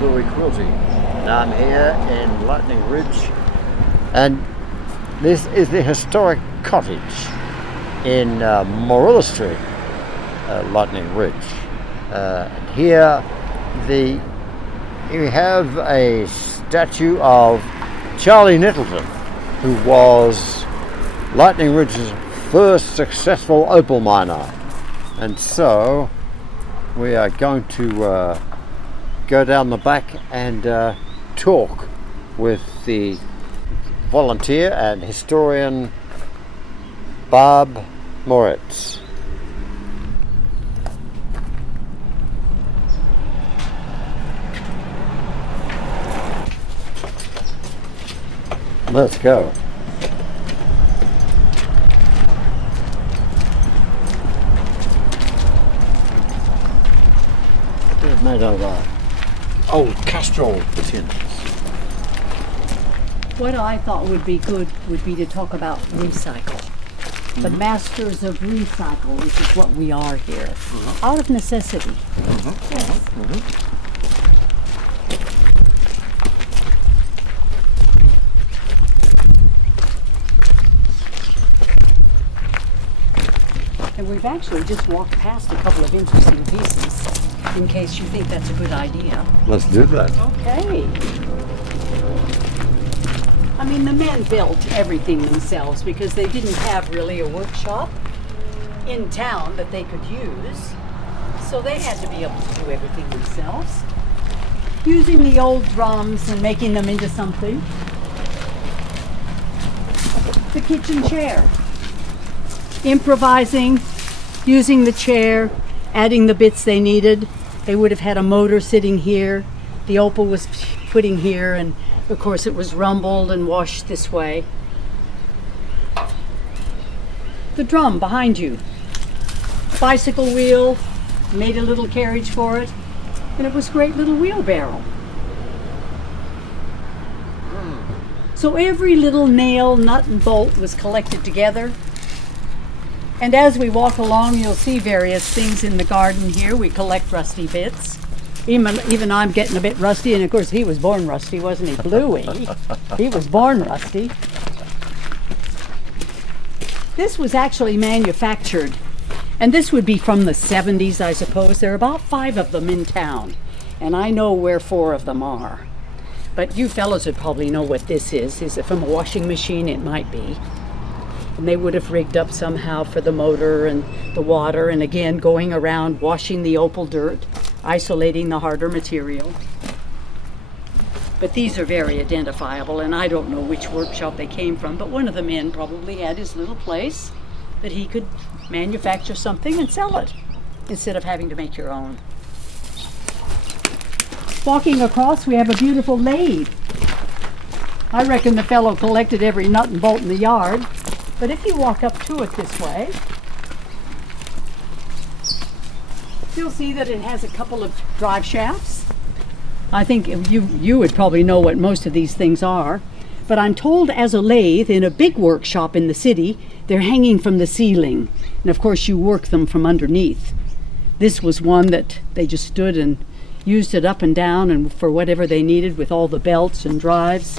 Bluey Quilty, and I'm here in Lightning Ridge, and this is the historic Cottage in Morilla Street, Lightning Ridge. Here you have a statue of Charlie Nettleton, who was Lightning Ridge's first successful opal miner. And so we are going to go down the back and talk with the volunteer and historian Barbara Moritz. Let's go. They're made of old Castrol tins. What I thought would be good would be to talk about recycle. The masters of recycle, which is what we are here, out of necessity. Yes. And we've actually just walked past a couple of interesting pieces, in case you think that's a good idea. Let's do that. Okay. I mean, the men built everything themselves because they didn't have really a workshop in town that they could use. So they had to be able to do everything themselves, using the old drums and making them into something. The kitchen chair. Improvising, using the chair, adding the bits they needed. They would have had a motor sitting here. The opal was putting here, and of course it was rumbled and washed this way. The drum behind you. Bicycle wheel, made a little carriage for it, and it was a great little wheelbarrow. So every little nail, nut, and bolt was collected together. And as we walk along, you'll see various things in the garden here. We collect rusty bits. Even I'm getting a bit rusty, and of course he was born rusty, wasn't he? Bluey. He was born rusty. This was actually manufactured, and this would be from the 70s, I suppose. There are about 5 of them in town, and I know where 4 of them are. But you fellows would probably know what this is. Is it from a washing machine? It might be. And they would have rigged up somehow for the motor and the water, and again going around washing the opal dirt, isolating the harder material. But these are very identifiable, and I don't know which workshop they came from, but one of the men probably had his little place that he could manufacture something and sell it instead of having to make your own. Walking across, we have a beautiful lathe. I reckon the fellow collected every nut and bolt in the yard. But if you walk up to it this way, you'll see that it has a couple of drive shafts. I think you would probably know what most of these things are. But I'm told as a lathe in a big workshop in the city, they're hanging from the ceiling. And of course you work them from underneath. This was one that they just stood and used it up and down and for whatever they needed with all the belts and drives.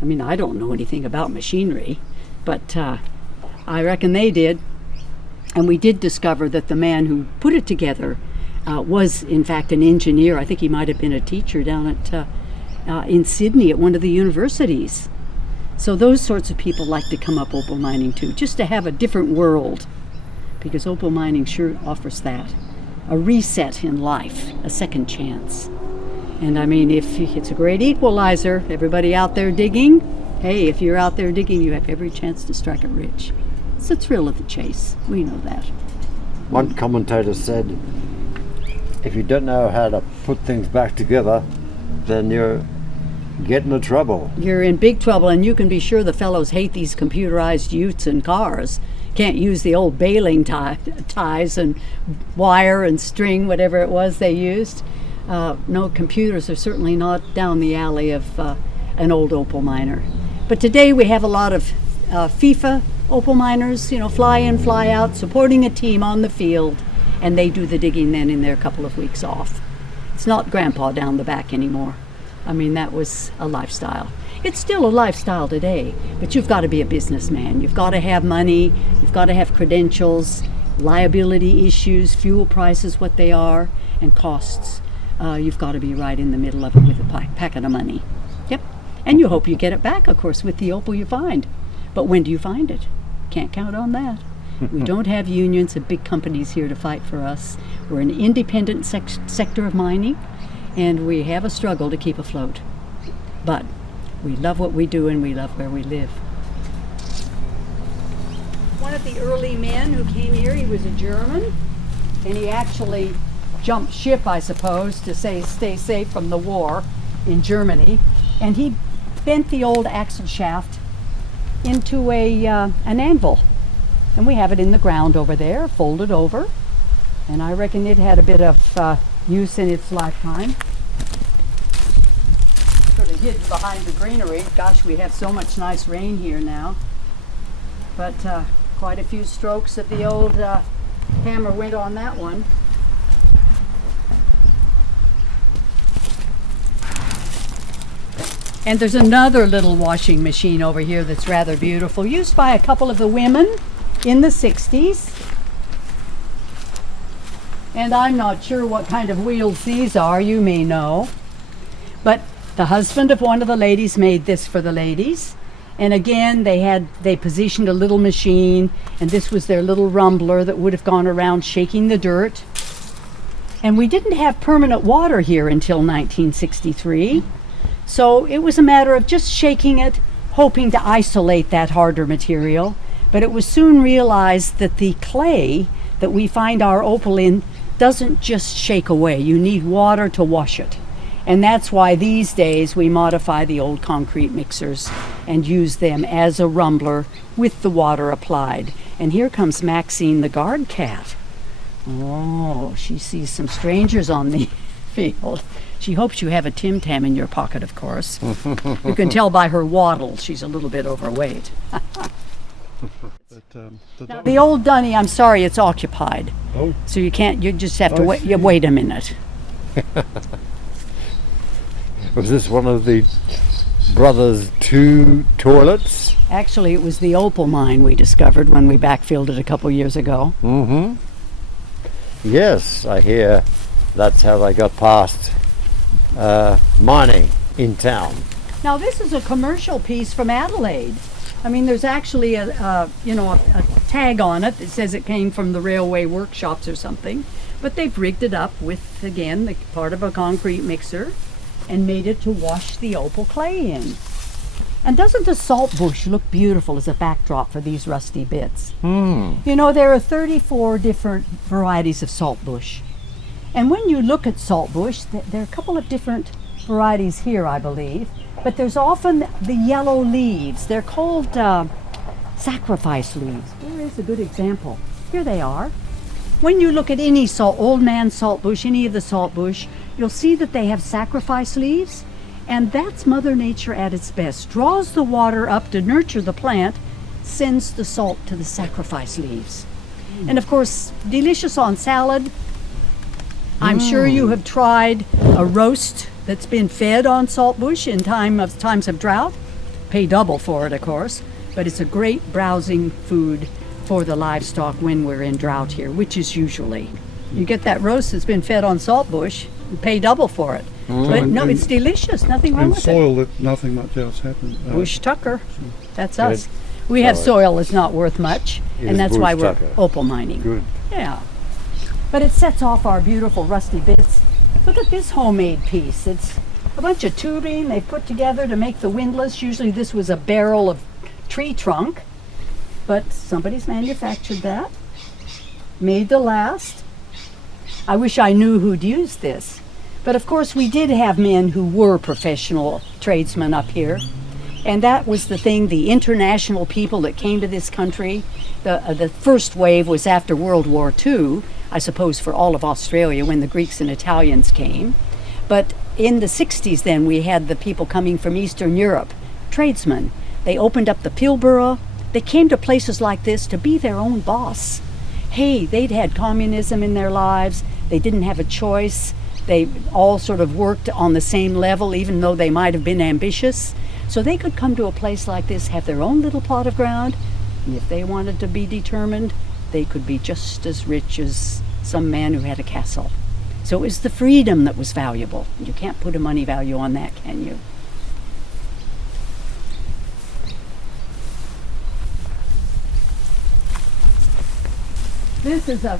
I mean, I don't know anything about machinery. But I reckon they did. And we did discover that the man who put it together was, in fact, an engineer. I think he might have been a teacher down at in Sydney at one of the universities. So those sorts of people like to come up opal mining too, just to have a different world. Because opal mining sure offers that. A reset in life, a second chance. And I mean, if it's a great equalizer, everybody out there digging, hey, if you're out there digging, you have every chance to strike it rich. It's the thrill of the chase. We know that. One commentator said, if you don't know how to put things back together, then you're getting into trouble. You're in big trouble, and you can be sure the fellows hate these computerized utes and cars. Can't use the old baling ties and wire and string, whatever it was they used. No, computers are certainly not down the alley of an old opal miner. But today we have a lot of FIFA opal miners, fly in, fly out, supporting a team on the field, and they do the digging then in their couple of weeks off. It's not Grandpa down the back anymore. I mean, that was a lifestyle. It's still a lifestyle today, but you've got to be a businessman. You've got to have money, you've got to have credentials, liability issues, fuel prices, what they are, and costs. You've got to be right in the middle of it with a packet of money. Yep. And you hope you get it back, of course, with the opal you find. But when do you find it? Can't count on that. We don't have unions and big companies here to fight for us. We're an independent sector of mining, and we have a struggle to keep afloat. But we love what we do, and we love where we live. One of the early men who came here, he was a German, and he actually jumped ship, I suppose, to stay safe from the war in Germany. And he bent the old axle shaft into an anvil. And we have it in the ground over there, folded over. And I reckon it had a bit of use in its lifetime. Sort of hidden behind the greenery. Gosh, we have so much nice rain here now. But quite a few strokes of the old hammer went on that one. And there's another little washing machine over here that's rather beautiful, used by a couple of the women in the 60s. And I'm not sure what kind of wheels these are, you may know. But the husband of one of the ladies made this for the ladies. And again, they positioned a little machine, and this was their little rumbler that would have gone around shaking the dirt. And we didn't have permanent water here until 1963. So it was a matter of just shaking it, hoping to isolate that harder material. But it was soon realized that the clay that we find our opal in doesn't just shake away. You need water to wash it. And that's why these days we modify the old concrete mixers and use them as a rumbler with the water applied. And here comes Maxine, the guard cat. Oh, she sees some strangers on the field. She hopes you have a Tim Tam in your pocket, of course. You can tell by her waddle she's a little bit overweight. Now, the old dunny, I'm sorry, it's occupied. Oh. So you can't, you just have to wait. You wait a minute. Was this one of the brothers' two toilets? Actually, it was the opal mine we discovered when we backfilled it a couple years ago. Mm-hmm. Yes, I hear that's how they got past mining in town. Now, this is a commercial piece from Adelaide. I mean, there's actually a tag on it that says it came from the railway workshops or something. But they've rigged it up with, again, the part of a concrete mixer and made it to wash the opal clay in. And doesn't the salt bush look beautiful as a backdrop for these rusty bits? You know, there are 34 different varieties of salt bush. And when you look at salt bush, there are a couple of different varieties here, I believe. But there's often the yellow leaves. They're called sacrifice leaves. Where is a good example? Here they are. When you look at any old man salt bush, any of the salt bush, you'll see that they have sacrifice leaves. And that's Mother Nature at its best. Draws the water up to nurture the plant, sends the salt to the sacrifice leaves. And of course, delicious on salad. I'm sure you have tried a roast that's been fed on saltbush in times of drought. Pay double for it, of course, but it's a great browsing food for the livestock when we're in drought here, which is usually. You get that roast that's been fed on saltbush, you pay double for it. But no, it's delicious, nothing wrong with it. And soil that nothing much else happens. Bush Tucker, that's us. We have soil that's not worth much, and that's why we're opal mining. Good. Yeah. But it sets off our beautiful rusty bits. Look at this homemade piece. It's a bunch of tubing they've put together to make the windlass. Usually this was a barrel of tree trunk, but somebody's manufactured that. Made to last. I wish I knew who'd used this. But of course we did have men who were professional tradesmen up here. And that was the thing, the international people that came to this country. The first wave was after World War II, I suppose for all of Australia when the Greeks and Italians came. But in the 60s then we had the people coming from Eastern Europe, tradesmen. They opened up the Pilbara. They came to places like this to be their own boss. Hey, they'd had communism in their lives. They didn't have a choice. They all sort of worked on the same level, even though they might have been ambitious. So they could come to a place like this, have their own little plot of ground, and if they wanted to be determined, they could be just as rich as some man who had a castle. So it was the freedom that was valuable. You can't put a money value on that, can you? This is a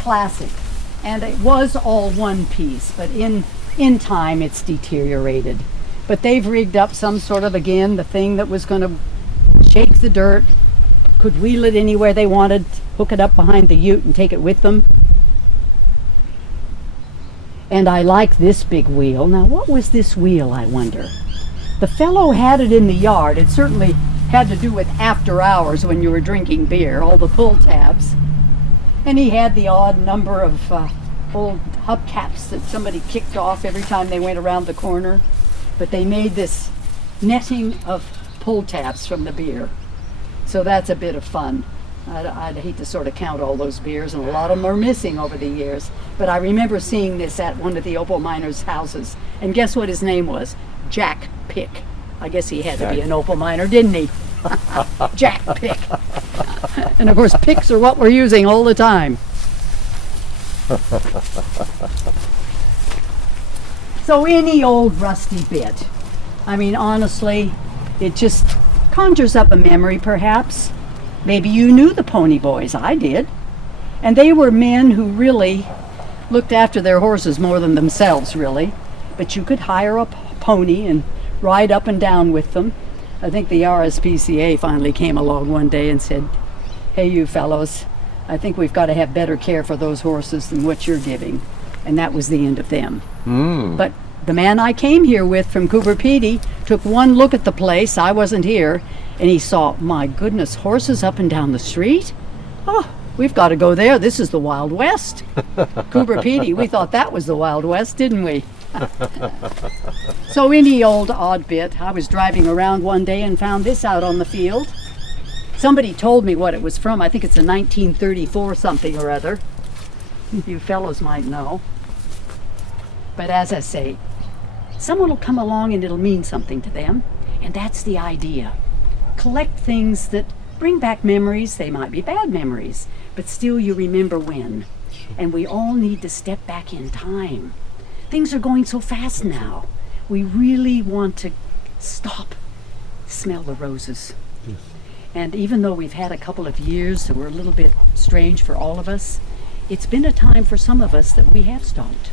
classic, and it was all one piece, but in time it's deteriorated. But they've rigged up some sort of, again, the thing that was going to shake the dirt, could wheel it anywhere they wanted, hook it up behind the ute and take it with them. And I like this big wheel. Now, what was this wheel, I wonder? The fellow had it in the yard. It certainly had to do with after hours when you were drinking beer, all the pull tabs. And he had the odd number of old hubcaps that somebody kicked off every time they went around the corner. But they made this netting of pull tabs from the beer. So that's a bit of fun. I'd hate to sort of count all those beers, and a lot of them are missing over the years. But I remember seeing this at one of the Opal miners' houses. And guess what his name was? Jack Pick. I guess he had to be an Opal miner, didn't he? Jack Pick. And of course, picks are what we're using all the time. So any old rusty bit. I mean, honestly, it just conjures up a memory, perhaps. Maybe you knew the Pony Boys. I did. And they were men who really looked after their horses more than themselves, really. But you could hire a pony and ride up and down with them. I think the RSPCA finally came along one day and said, "Hey, you fellows, I think we've got to have better care for those horses than what you're giving." And that was the end of them. But the man I came here with from Cooper Pedy took one look at the place. I wasn't here. And he saw, my goodness, horses up and down the street? Oh, we've got to go there. This is the Wild West. Cooper Pedy, we thought that was the Wild West, didn't we? So any old odd bit. I was driving around one day and found this out on the field. Somebody told me what it was from. I think it's a 1934 something or other. You fellows might know. But as I say, someone will come along and it'll mean something to them. And that's the idea. Collect things that bring back memories. They might be bad memories, but still you remember when. And we all need to step back in time. Things are going so fast now. We really want to stop, smell the roses. Yes. And even though we've had a couple of years that were a little bit strange for all of us, it's been a time for some of us that we have stopped.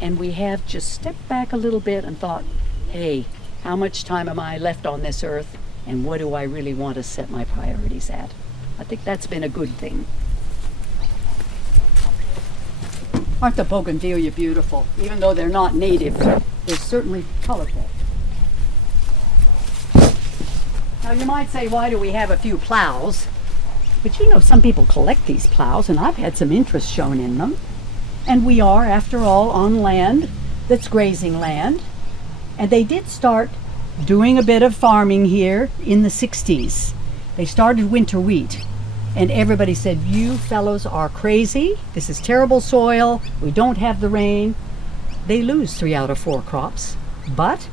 And we have just stepped back a little bit and thought, hey, how much time am I left on this earth? And what do I really want to set my priorities at? I think that's been a good thing. Aren't the bougainvillea beautiful? Even though they're not native, they're certainly colorful. Now you might say, why do we have a few plows? But you know, some people collect these plows, and I've had some interest shown in them. And we are, after all, on land that's grazing land. And they did start doing a bit of farming here in the 60s. They started winter wheat. And everybody said, you fellows are crazy. This is terrible soil. We don't have the rain. They lose 3 out of 4 crops. But,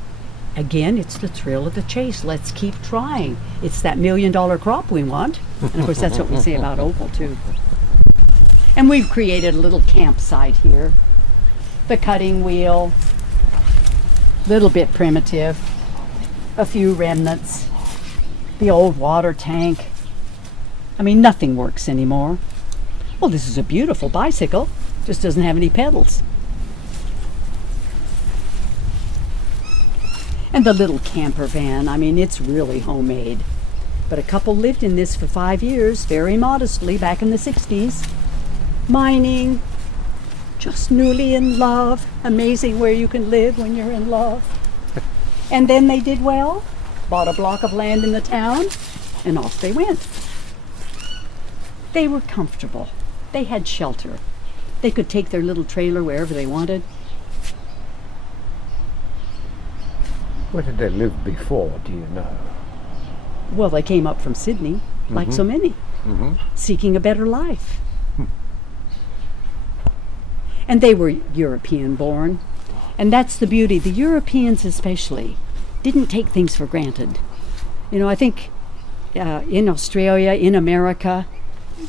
again, it's the thrill of the chase. Let's keep trying. It's that $1 million crop we want. And of course, that's what we say about Opal, too. And we've created a little campsite here. The cutting wheel, little bit primitive, a few remnants, the old water tank. I mean, nothing works anymore. Well, this is a beautiful bicycle, just doesn't have any pedals. And the little camper van, I mean, it's really homemade. But a couple lived in this for 5 years, very modestly, back in the 60s. Mining, just newly in love. Amazing where you can live when you're in love. And then they did well, bought a block of land in the town, and off they went. They were comfortable. They had shelter. They could take their little trailer wherever they wanted. Where did they live before, do you know? Well, they came up from Sydney, like so many, seeking a better life. And they were European born. And that's the beauty. The Europeans especially didn't take things for granted. You know, I think in Australia, in America,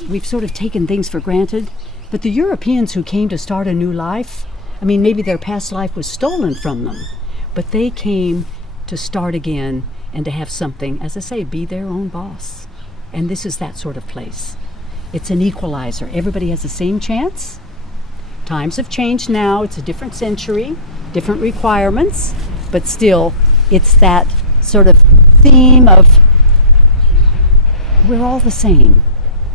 we've sort of taken things for granted. But the Europeans who came to start a new life, I mean, maybe their past life was stolen from them, but they came to start again and to have something, as I say, be their own boss. And this is that sort of place. It's an equalizer. Everybody has the same chance. Times have changed now. It's a different century, different requirements, but still, it's that sort of theme of we're all the same.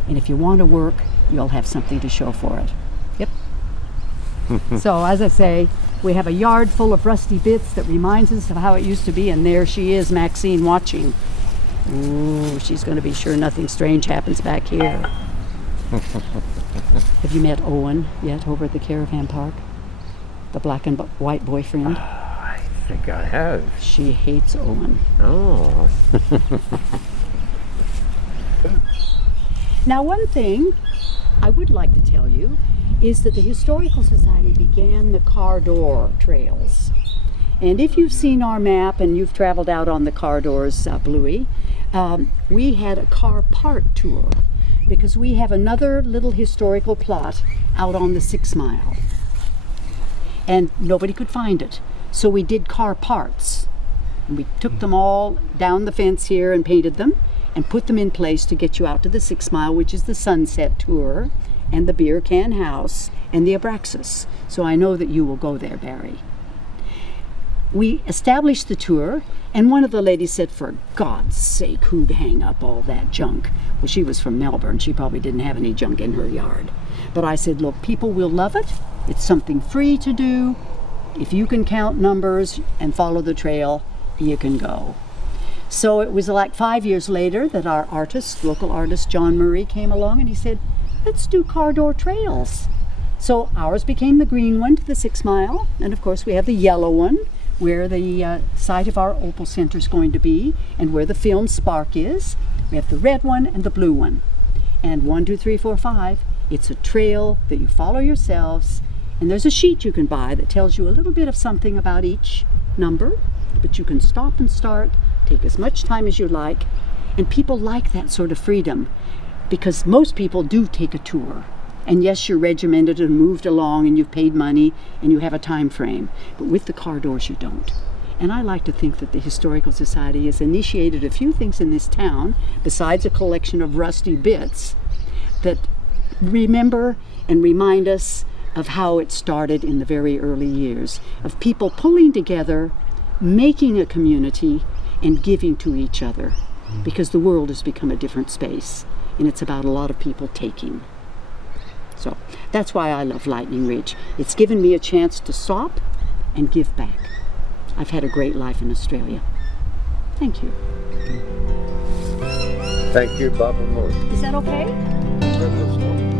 And if you want to work, you'll have something to show for it. Yep. So, as I say, we have a yard full of rusty bits that reminds us of how it used to be, and there she is, Maxine, watching. Ooh, she's going to be sure nothing strange happens back here. Have you met Owen yet over at the caravan park? The black and white boyfriend? I think I have. She hates Owen. Oh. Now, one thing I would like to tell you is that the Historical Society began the car door trails. And if you've seen our map and you've traveled out on the car doors, Bluey, we had a car part tour because we have another little historical plot out on the 6 Mile. And nobody could find it. So we did car parts. And we took them all down the fence here and painted them and put them in place to get you out to the 6 Mile, which is the Sunset Tour and the Beer Can House and the Abraxas. So I know that you will go there, Barry. We established the tour, and one of the ladies said, for God's sake, who'd hang up all that junk? Well, she was from Melbourne. She probably didn't have any junk in her yard. But I said, look, people will love it. It's something free to do. If you can count numbers and follow the trail, you can go. So it was like 5 years later that our artist, local artist John Murray, came along and he said, let's do car door trails. So ours became the green one to the 6 Mile, and of course we have the yellow one where the site of our Opal Center is going to be and where the film Spark is. We have the red one and the blue one. And 1, 2, 3, 4, 5, it's a trail that you follow yourselves, and there's a sheet you can buy that tells you a little bit of something about each number, but you can stop and start, take as much time as you like, and people like that sort of freedom because most people do take a tour. And yes, you're regimented and moved along and you've paid money and you have a time frame, but with the car doors you don't. And I like to think that the Historical Society has initiated a few things in this town, besides a collection of rusty bits, that remember and remind us of how it started in the very early years, of people pulling together, making a community, and giving to each other, because the world has become a different space, and it's about a lot of people taking. So that's why I love Lightning Ridge. It's given me a chance to stop and give back. I've had a great life in Australia. Thank you. Thank you, Barbara Moritz. Is that okay?